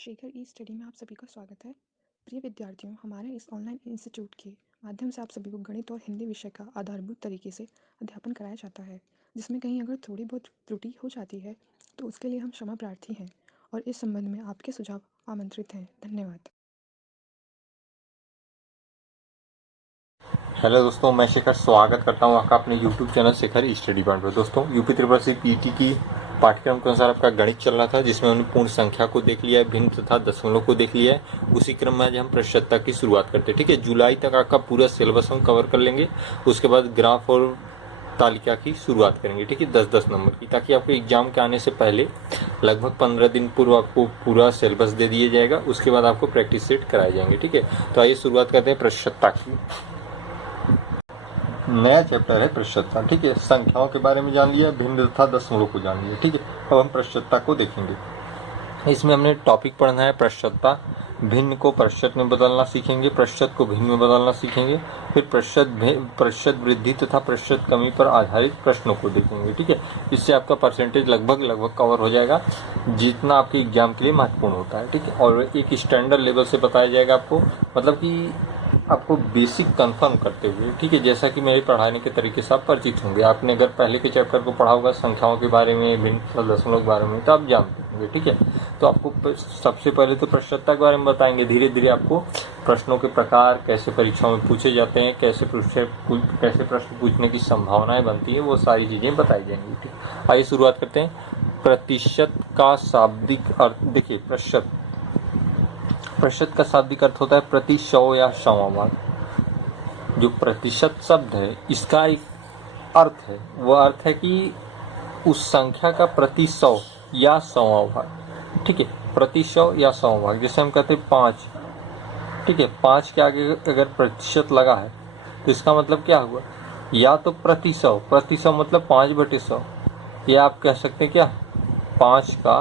शेखर ई study में आप सभी का स्वागत है। प्रिय विद्यार्थियों, हमारे इस ऑनलाइन इंस्टीट्यूट के माध्यम से आप सभी को गणित और हिंदी विषय का आधारभूत तरीके से अध्यापन कराया जाता है, जिसमें कहीं अगर थोड़ी बहुत त्रुटि हो जाती है तो उसके लिए हम क्षमा प्रार्थी हैं और इस संबंध में आपके सुझाव आमंत्रित हैं। धन्यवाद। हेलो दोस्तों, मैं शेखर स्वागत करता हूं आपका अपने YouTube चैनल शेखर ई स्टडी पॉइंट पर। दोस्तों, यूपी त्रिपुरा सी पीटी की पाठ्यक्रम के अनुसार आपका गणित चल रहा था, जिसमें हमने पूर्ण संख्या को देख लिया है, भिन्न तथा दशमलव को देख लिया है। उसी क्रम में आज हम प्रतिशतता की शुरुआत करते हैं। ठीक है, जुलाई तक आपका पूरा सिलेबस हम कवर कर लेंगे। उसके बाद ग्राफ और तालिका की शुरुआत करेंगे। ठीक है, 10-10 नंबर की, ताकि आपको एग्जाम के आने से पहले लगभग 15 दिन पूर्व आपको पूरा सिलेबस दे दिया जाएगा। उसके बाद आपको प्रैक्टिस सेट कराए जाएंगे। ठीक है, तो आइए शुरुआत करते हैं प्रतिशतता की। नया चैप्टर है प्रतिशतता। ठीक है, संख्याओं के बारे में जान लिया, भिन्न तथा दशमलव को जान लिया। ठीक है, अब हम प्रतिशतता को देखेंगे। इसमें हमने टॉपिक पढ़ना है प्रतिशतता। भिन्न को प्रतिशत में बदलना सीखेंगे, प्रतिशत को भिन्न में बदलना सीखेंगे, फिर प्रतिशत वृद्धि तथा प्रतिशत कमी पर आधारित प्रश्नों को देखेंगे। ठीक है, इससे आपका परसेंटेज लगभग कवर हो जाएगा, जितना आपके एग्जाम के लिए महत्वपूर्ण होता है। ठीक है, और एक स्टैंडर्ड लेवल से बताया जाएगा आपको, मतलब कि आपको बेसिक कंफर्म करते हुए। ठीक है, जैसा कि मेरे पढ़ाने के तरीके से आप परिचित होंगे। आपने अगर पहले के चैप्टर को पढ़ा होगा संख्याओं के बारे में, भिन्न दशमलव के बारे में, तो आप जानते होंगे। ठीक है, तो आपको सबसे पहले तो प्रतिशतता के बारे में बताएंगे। धीरे धीरे आपको प्रश्नों के प्रकार, कैसे परीक्षाओं में पूछे जाते हैं, कैसे प्रश्न पूछने की संभावनाएं बनती है, वो सारी चीजें बताई जाएंगी। ठीक, आइए शुरुआत करते हैं। प्रतिशत का शाब्दिक अर्थ देखिए। प्रतिशत का शाब्दिक अर्थ होता है प्रति सौ या सौवां भाग। जो प्रतिशत शब्द है, इसका एक अर्थ है, वह अर्थ है कि उस संख्या का प्रति 100 या 100वां भाग। ठीक है, प्रति 100 या 100वां भाग। जैसे हम कहते हैं 5। ठीक है, 5 के आगे अगर प्रतिशत लगा है तो इसका मतलब क्या हुआ, या तो प्रति 100 मतलब 5/100, या आप कह सकते हैं क्या, 5 का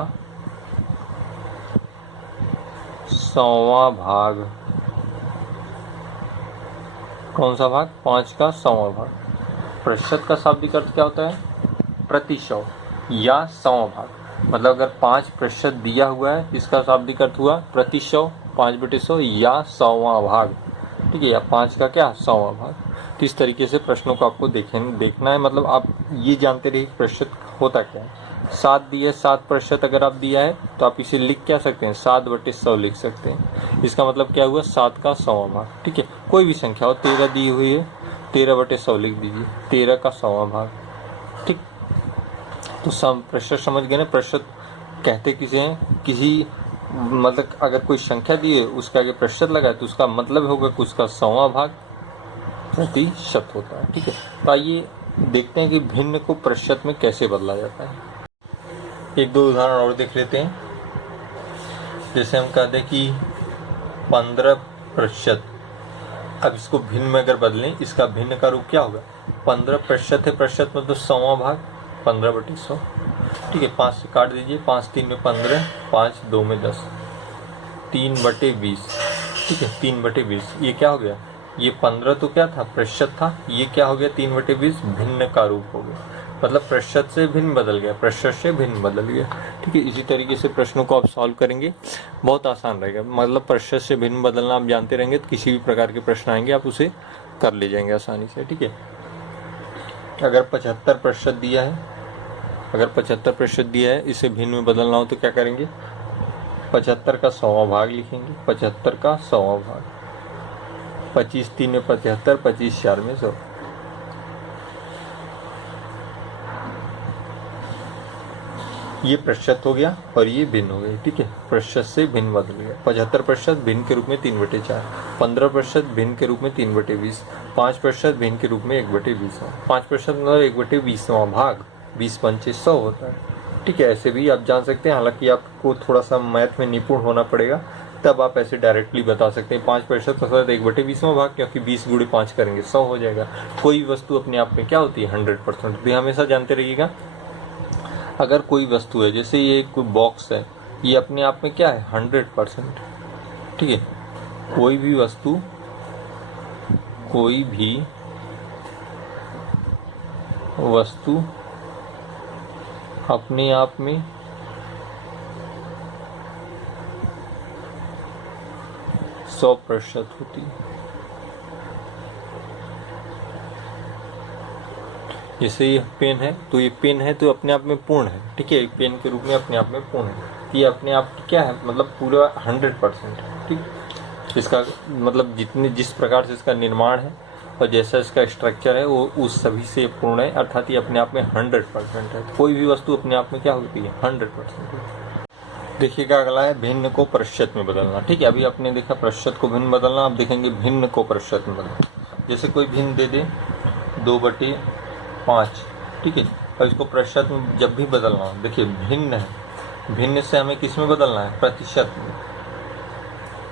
100वां भाग। कौन सा भाग? 5 का 100वां भाग। प्रतिशत का शाब्दिक अर्थ क्या होता है? प्रति 100 या 100वां भाग। मतलब अगर 5% दिया हुआ है, इसका शाब्दिक अर्थ हुआ प्रति 100, 5/100 या 100वां भाग। ठीक है, या 5 का क्या, 100वां भाग। तो इस तरीके से प्रश्नों को आपको देखना है। मतलब आप ये जानते रहिए प्रतिशत होता क्या है। 7 दिए, 7% अगर आप दिया है तो आप इसे लिख क्या सकते हैं, 7/100 लिख सकते हैं। इसका मतलब क्या हुआ, 7 का 100वां भाग। ठीक है, कोई भी संख्या हो, 13 दी हुई है, 13/100 लिख दीजिए, 13 का 100वां भाग। ठीक, तो प्रतिशत समझ गए ना। प्रतिशत कहते किसे हैं, किसी मतलब अगर कोई संख्या दी है उसके आगे प्रतिशत लगा है तो उसका मतलब होगा कि उसका 100वां भाग प्रतिशत होता है। ठीक है, तो आइए देखते हैं कि भिन्न को प्रतिशत में कैसे बदला जाता है। एक दो उदाहरण और देख लेते हैं। जैसे हम कहते हैं कि 15%। अब इसको भिन्न में अगर बदलें, इसका भिन्न का रूप क्या होगा, 15% है, प्रतिशत मतलब 100वां भाग, 15/100। ठीक है, 5 से काट दीजिए, 5 3 में 15, 5 2 में 10, 3/20। ठीक है, 3/20। ये क्या हो गया, ये 15 तो क्या था, प्रतिशत था, ये क्या हो गया, 3/20 भिन्न का रूप हो गया। मतलब प्रतिशत से भिन्न बदल गया, प्रतिशत से भिन्न बदल गया। ठीक है, इसी तरीके से प्रश्नों को आप सॉल्व करेंगे, बहुत आसान रहेगा। मतलब प्रतिशत से भिन्न बदलना आप जानते रहेंगे तो किसी भी प्रकार के प्रश्न आएंगे आप उसे कर ले जाएंगे आसानी से। ठीक है, अगर 75% दिया है, अगर 75% दिया है, इसे भिन्न में बदलना हो तो क्या करेंगे, 75 का 100वां भाग लिखेंगे, 75 का 100वां भाग। 25 3 में 75, 25 4 में 100। ये प्रतिशत हो गया और ये भिन्न हो गया। ठीक है, प्रतिशत से भिन्न बदल गया। 75% भिन्न के रूप में 3/4, 15% भिन्न के रूप में 3/20, 5% भिन्न के रूप में 1/20। 5% मतलब 1/20वां भाग, 20 पंचे 100 होता है। ठीक है, ऐसे भी आप जान सकते हैं। हालांकि आपको थोड़ा सा मैथ में निपुण होना पड़ेगा, तब आप ऐसे डायरेक्टली बता सकते हैं। 5% का 1/20वां भाग, क्योंकि 20 × 5 करेंगे 100 हो जाएगा। कोई वस्तु अपने आप में क्या होती है, 100%। भी हमेशा जानते रहिएगा। अगर कोई वस्तु है, जैसे ये कोई बॉक्स है, ये अपने आप में क्या है, 100%। ठीक है, कोई भी वस्तु, कोई भी वस्तु अपने आप में 100% होती है। जैसे ये पेन है तो ये पेन है तो अपने आप में पूर्ण है, ठीक है, पेन के रूप में अपने आप में पूर्ण है। ये अपने आप क्या है, मतलब पूरा 100% है, ठीक। इसका मतलब जिस प्रकार से इसका निर्माण है और जैसा इसका स्ट्रक्चर है वो उस सभी से पूर्ण है, अर्थात ये अपने आप में 100% है। कोई भी वस्तु अपने आप में क्या होती है, 100% है। देखिएगा अगला है भिन्न को प्रतिशत में बदलना, ठीक है। अभी आपने देखा प्रतिशत को भिन्न बदलना, आप देखेंगे भिन्न को प्रतिशत में बदलना। जैसे कोई भिन्न दे दे 2/5, ठीक है, और इसको प्रतिशत में जब भी बदलना हो, देखिए भिन्न है, भिन्न से हमें किस में बदलना है, प्रतिशत में,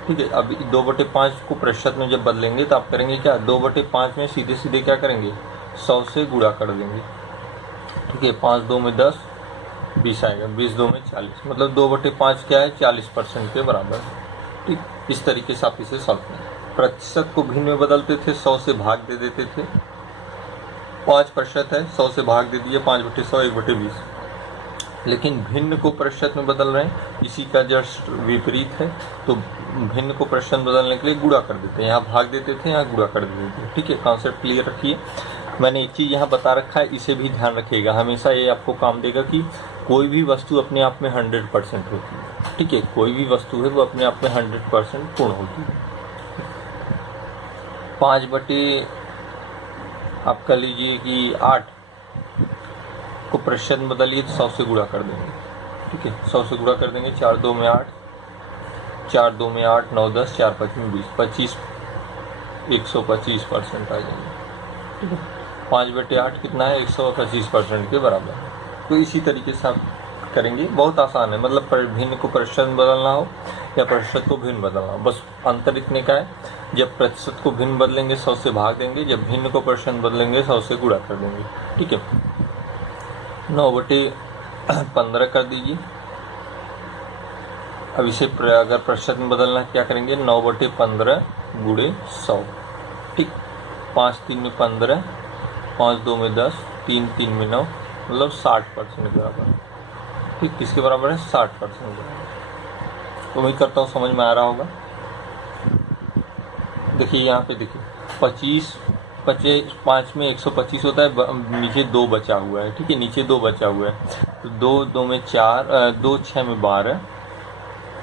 ठीक है। अब 2/5 को प्रतिशत में जब बदलेंगे तो आप करेंगे क्या, 2/5 में सीधे सीधे क्या करेंगे, 100 से गुणा कर देंगे, ठीक है। 5 2 में 10, 20 आएगा, 20 2 में 40, मतलब 2/5 क्या है, 40% के बराबर, ठीक। इस तरीके से आप इसे सॉल्व करें। प्रतिशत को भिन्न में बदलते थे, 100 से भाग दे देते थे, 5% है, 100 से भाग दे दिए, 5/100 1/20। लेकिन भिन्न को प्रतिशत में बदल रहे हैं, इसी का जस्ट विपरीत है, तो भिन्न को प्रतिशत में बदलने के लिए गुणा कर देते हैं, यहाँ भाग देते थे, यहाँ गुणा कर देते थे, ठीक है। कॉन्सेप्ट क्लियर रखिए। मैंने एक चीज़ यहाँ बता रखा है, इसे भी ध्यान रखिएगा, हमेशा ये आपको काम देगा कि कोई भी वस्तु अपने आप में 100% होती है, ठीक है। कोई भी वस्तु है वो अपने आप में 100% पूर्ण होती है। 5 आप कर लीजिए कि 8 को प्रतिशत में बदलिए तो 100 से गुणा कर देंगे, ठीक है। 100 से गुणा कर देंगे, 4 2 में 8, 4 2 में 8, 9 10, 4 5 में 20, 25, 125% आ जाएंगे, ठीक है। 5/8 कितना है, 125% के बराबर है। तो इसी तरीके से आप करेंगे, बहुत आसान है, मतलब भिन्न को प्रतिशत में बदलना हो या प्रतिशत को भिन्न बदलना हो, बस अंतर इतने का है, जब प्रतिशत को भिन्न बदलेंगे 100 से भाग देंगे, जब भिन्न को प्रतिशत में बदलेंगे 100 से गुणा कर देंगे, ठीक है। 9/15 कर दीजिए। अब इसे अगर प्रतिशत में बदलना क्या करेंगे, 9/15 गुणे 100, ठीक। 5 3 में 15, 5 2 में 10, 3 3 में 9, मतलब 60% के बराबर, ठीक। किसके बराबर है, 60% के बराबर। तो उम्मीद करता हूँ समझ में आ रहा होगा। देखिए यहाँ पे देखिए 5 में 125 होता है, नीचे 2 बचा हुआ है, ठीक है, नीचे 2 बचा हुआ है, तो 2 2 में 4, 2 6 में 12,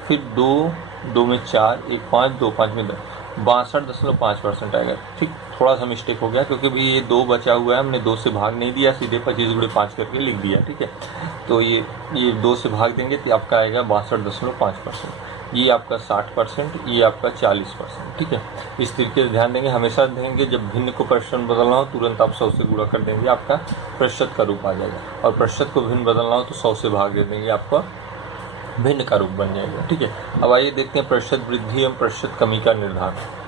फिर 2 2 में 4, 1 5, 2 5 में 10, 62.5% आएगा, ठीक। थोड़ा सा मिस्टेक हो गया क्योंकि भी ये 2 बचा हुआ है, हमने 2 से भाग नहीं दिया, सीधे 25/5 करके लिख दिया, ठीक है। तो ये 2 से भाग देंगे तो आपका आएगा 62.5%, ये आपका 60%, ये आपका 40%, ठीक है। इस तरीके से ध्यान देंगे, हमेशा देंगे जब भिन्न को प्रतिशत बदलना हो तुरंत आप 100 से गुणा कर देंगे, आपका प्रतिशत का रूप आ जाएगा, और प्रतिशत को भिन्न बदलना हो तो 100 से भाग दे देंगे, आपका भिन्न का रूप बन जाएगा, ठीक है। अब आइए देखते हैं प्रतिशत वृद्धि एवं प्रतिशत कमी का निर्धारण।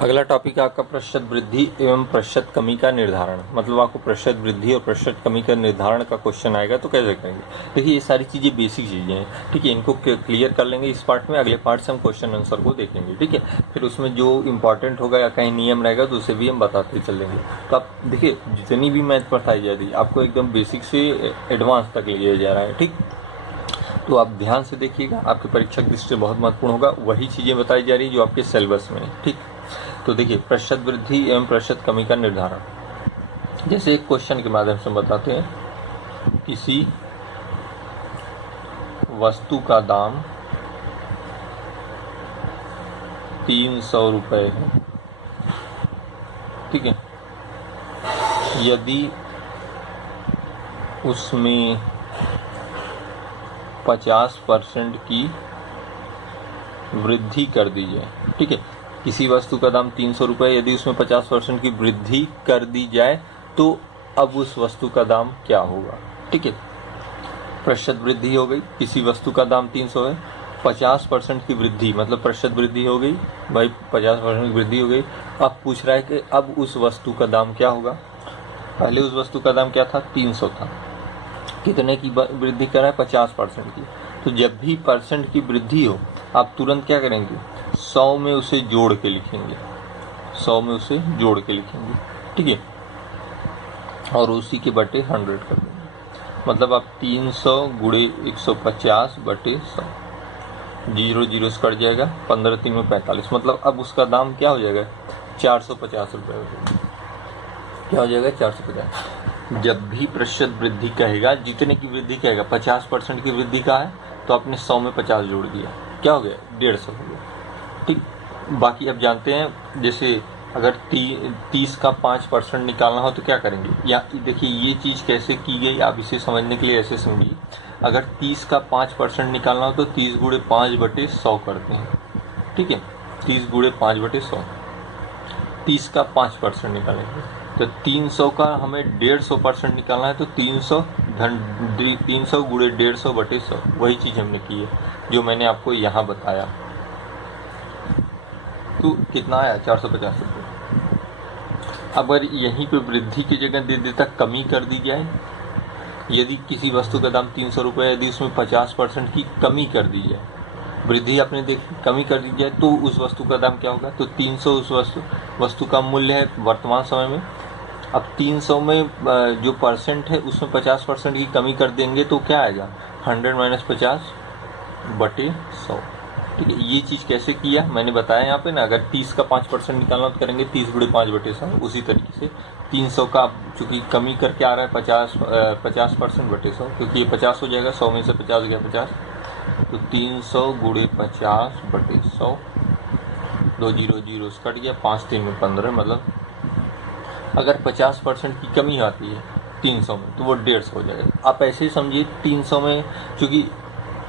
अगला टॉपिक है आपका प्रतिशत वृद्धि एवं प्रतिशत कमी का निर्धारण, मतलब आपको प्रतिशत वृद्धि और प्रतिशत कमी का निर्धारण का क्वेश्चन आएगा तो कैसे करेंगे। देखिए ये सारी चीज़ें बेसिक चीज़ें हैं, ठीक है, इनको क्लियर कर लेंगे इस पार्ट में, अगले पार्ट से हम क्वेश्चन आंसर को देखेंगे, ठीक है। फिर उसमें जो इंपॉर्टेंट होगा या कहीं नियम रहेगा तो उसे भी हम बताते चलेंगे। तो आप देखिए जितनी भी मैथ पढ़ाई जा रही है आपको एकदम बेसिक से एडवांस तक लिया जा रहा है, ठीक। तो आप ध्यान से देखिएगा, आपके परीक्षा की दृष्टि से बहुत महत्वपूर्ण होगा, वही चीज़ें बताई जा रही है जो आपके सिलेबस में है, ठीक। तो देखिए प्रतिशत वृद्धि एवं प्रतिशत कमी का निर्धारण, जैसे एक क्वेश्चन के माध्यम से बताते हैं। किसी वस्तु का दाम 300 रुपये है, ठीक है। यदि उसमें 50% की वृद्धि कर दी जाए, ठीक है। किसी वस्तु का दाम 300 रुपये, यदि उसमें 50% की वृद्धि कर दी जाए तो अब उस वस्तु का दाम क्या होगा, ठीक है। प्रतिशत वृद्धि हो गई, किसी वस्तु का दाम 300 है, 50% की वृद्धि मतलब प्रतिशत वृद्धि हो गई, भाई 50% की वृद्धि हो गई। अब पूछ रहा है कि अब उस वस्तु का दाम क्या होगा। पहले उस वस्तु का दाम क्या था, 300 था, कितने की वृद्धि कर रहा है, 50% की। तो जब भी परसेंट की वृद्धि हो आप तुरंत क्या करेंगे, 100 में उसे जोड़ के लिखेंगे, 100 में उसे जोड़ के लिखेंगे, ठीक है, और उसी के बटे 100 कर देंगे। मतलब आप 300 गुणे 150 बटे 100, जीरो जीरो से कट जाएगा, 15 3 में 45, मतलब अब उसका दाम क्या हो जाएगा, 450 रुपये। क्या हो जाएगा, 450। जब भी प्रतिशत वृद्धि कहेगा, जितने की वृद्धि कहेगा, 50% की वृद्धि का है तो आपने 100 में 50 जोड़ दिया, क्या हो गया, 150 हो गया। ठीक, बाकी अब जानते हैं, जैसे अगर 30 का 5% निकालना हो तो क्या करेंगे, या देखिए ये चीज़ कैसे की गई, आप इसे समझने के लिए ऐसे समझिए। अगर 30 का 5% निकालना हो तो 30 गुणे 5/100 करते हैं, ठीक है, 30 गुणे 5/100, 30 का 5% निकालेंगे तो 300 का हमें 150% निकालना है तो 300 गुणे 150/100, वही चीज़ हमने की है जो मैंने आपको यहाँ बताया। तो कितना आया, 450 रुपये। अगर यहीं पे वृद्धि की जगह दे देता कमी कर दी जाए, यदि किसी वस्तु का दाम 300 रुपये, यदि उसमें 50% की कमी कर दी जाए, वृद्धि आपने देखी, कमी कर दी जाए, तो उस वस्तु का दाम क्या होगा, तो 300 उस वस्तु का मूल्य है वर्तमान समय में। अब 300 में जो परसेंट है उसमें 50% की कमी कर देंगे तो क्या आएगा, 100 - 50/100। ठीक है, ये चीज़ कैसे किया मैंने बताया यहाँ पे ना। अगर 30 का 5% निकालना तो करेंगे 30 गुणे 5/100। उसी तरीके से 300 का चूँकि कमी करके आ रहा है 50%/100, क्योंकि ये 50 हो जाएगा, 100 में से 50 गया 50, तो 300 गुणे 50/100, 2 जीरो जीरो से कट गया, 5 3 में 15, मतलब अगर 50% की कमी आती है 300 में तो वो 150 हो जाएगा। आप ऐसे ही समझिए 300 में, क्योंकि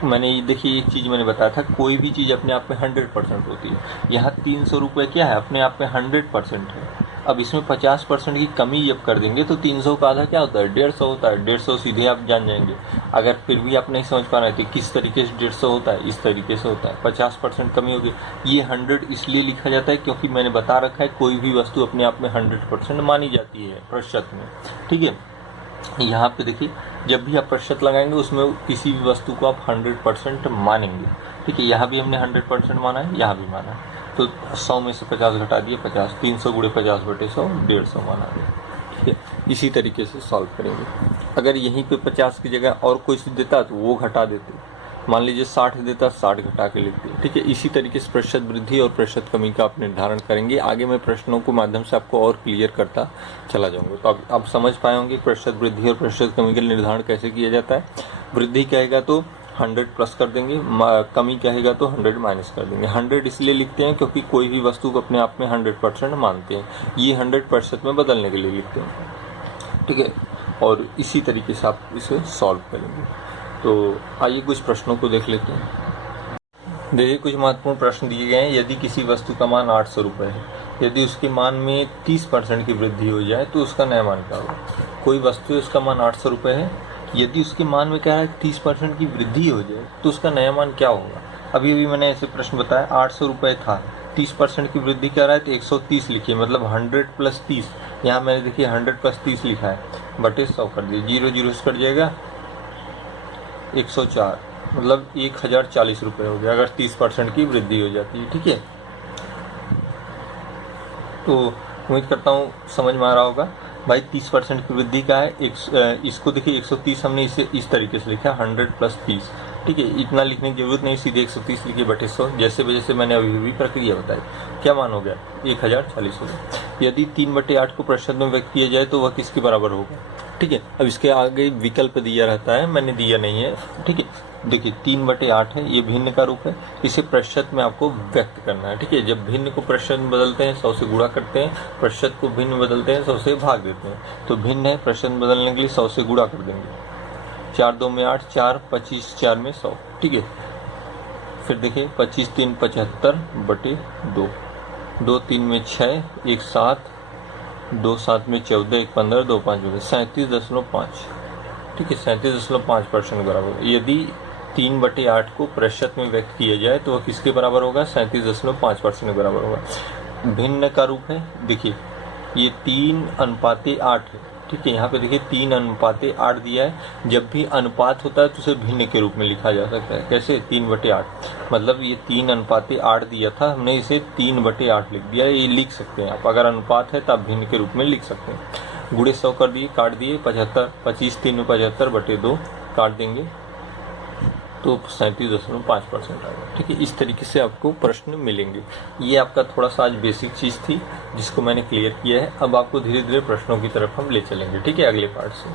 मैंने देखिए एक चीज़ मैंने बताया था, कोई भी चीज़ अपने आप में 100% होती है। यहाँ 300 रुपये क्या है, अपने आप में 100% है। अब इसमें 50% की कमी जब कर देंगे तो 300 का आधा क्या होता है, 150 होता है। 150 सीधे आप जान जाएंगे। अगर फिर भी आप नहीं समझ पा रहे थे किस तरीके से 150 होता है, इस तरीके से होता है, 50% कमी होगी। ये 100 इसलिए लिखा जाता है क्योंकि मैंने बता रखा है कोई भी वस्तु अपने आप में 100% मानी जाती है प्रतिशत में। ठीक है, यहाँ पे देखिए जब भी आप प्रतिशत लगाएंगे उसमें किसी भी वस्तु को आप 100% मानेंगे। ठीक है, यहाँ भी हमने 100% माना है, यहाँ भी माना है, तो 100 में से 50 घटा दिए 50, 300 गुणे 50/100, 150 माना गया। ठीक है, इसी तरीके से सॉल्व करेंगे। अगर यहीं पे 50 की जगह और कोई चीज़ देता तो वो घटा देते, मान लीजिए 60 देता, 60 घटा के लिखते। ठीक है, इसी तरीके से प्रतिशत वृद्धि और प्रतिशत कमी का आप निर्धारण करेंगे। आगे मैं प्रश्नों के माध्यम से आपको और क्लियर करता चला जाऊंगा, तो आप समझ पाए होंगे प्रतिशत वृद्धि और प्रतिशत कमी का निर्धारण कैसे किया जाता है। वृद्धि कहेगा तो 100 प्लस कर देंगे, कमी कहेगा तो 100 माइनस कर देंगे। 100 इसलिए लिखते हैं क्योंकि कोई भी वस्तु को अपने आप में 100% मानते हैं, ये 100% में बदलने के लिए लिखते हैं। ठीक है, और इसी तरीके से आप इसे सॉल्व करेंगे। तो आइए कुछ प्रश्नों को देख लेते हैं। देखिए कुछ महत्वपूर्ण प्रश्न दिए गए हैं। यदि किसी वस्तु का मान 800 रुपये है, यदि उसके मान में 30% की वृद्धि हो जाए तो उसका नया मान क्या होगा। कोई वस्तु है उसका मान 800 रुपये है, यदि उसके मान में क्या है 30% की वृद्धि हो जाए तो उसका नया मान क्या होगा। अभी अभी मैंने ऐसे प्रश्न बताया, 800 रुपये था, 30% की वृद्धि क्या रहा है तो 130 लिखिए, मतलब 100 + 30। यहाँ मैंने देखिए 100 + 30 लिखा है, बटे 100 कर दिए, 0 0 से कट जाएगा, 104, मतलब 1040 रुपये हो गया अगर 30% की वृद्धि हो जाती है। ठीक है, तो उम्मीद करता हूँ समझ में आ रहा होगा। भाई 30% की वृद्धि का है, इसको देखिए 130 हमने इसे इस तरीके से लिखा, 100 + 30। ठीक है, इतना लिखने की जरूरत नहीं, सीधे 130 लिखिए बटे 100, जैसे वजह से मैंने अभी भी प्रक्रिया बताई। क्या मान हो गया, 1040 हो गया। यदि 3/8 को प्रतिशत में व्यक्त किया जाए तो वह किसके बराबर होगा। ठीक है, अब इसके आगे विकल्प दिया रहता है, मैंने दिया नहीं है। ठीक है, देखिए 3/8 है, ये भिन्न का रूप है, इसे प्रतिशत में आपको व्यक्त करना है। ठीक है, जब भिन्न को प्रतिशत में बदलते हैं 100 से गुणा करते हैं, प्रतिशत को भिन्न में बदलते हैं 100 से भाग देते हैं, तो भिन्न है प्रतिशत में बदलने के लिए 100 से गुणा कर देंगे। 4 2 में 8, 4 25, 4 में 100। ठीक है, फिर देखिए 25 3 75/2, 2 3 में 6, 1 7, 2 7 में 14, 1 15, 2 5 में 37.5। ठीक है, 37.5% बराबर। यदि 3/8 को प्रतिशत में व्यक्त किया जाए तो वह किसके बराबर होगा, 37.5% के बराबर होगा। भिन्न का रूप है, देखिए ये 3:8 है। ठीक है, यहाँ पे देखिए 3:8 दिया है। जब भी अनुपात होता है तो उसे भिन्न के रूप में लिखा जा सकता है। कैसे, 3/8, मतलब ये 3:8 दिया था, हमने इसे 3/8 लिख दिया। ये लिख सकते हैं आप, अगर अनुपात है तो आप भिन्न के रूप में लिख सकते हैं। गुणे 100 कर दिए, काट दिए, 75, 25 3 में 75/2 काट देंगे, तो 37.5% आएगा। ठीक है, इस तरीके से आपको प्रश्न मिलेंगे। ये आपका थोड़ा सा आज बेसिक चीज़ थी जिसको मैंने क्लियर किया है। अब आपको धीरे धीरे प्रश्नों की तरफ हम ले चलेंगे। ठीक है, अगले पार्ट से।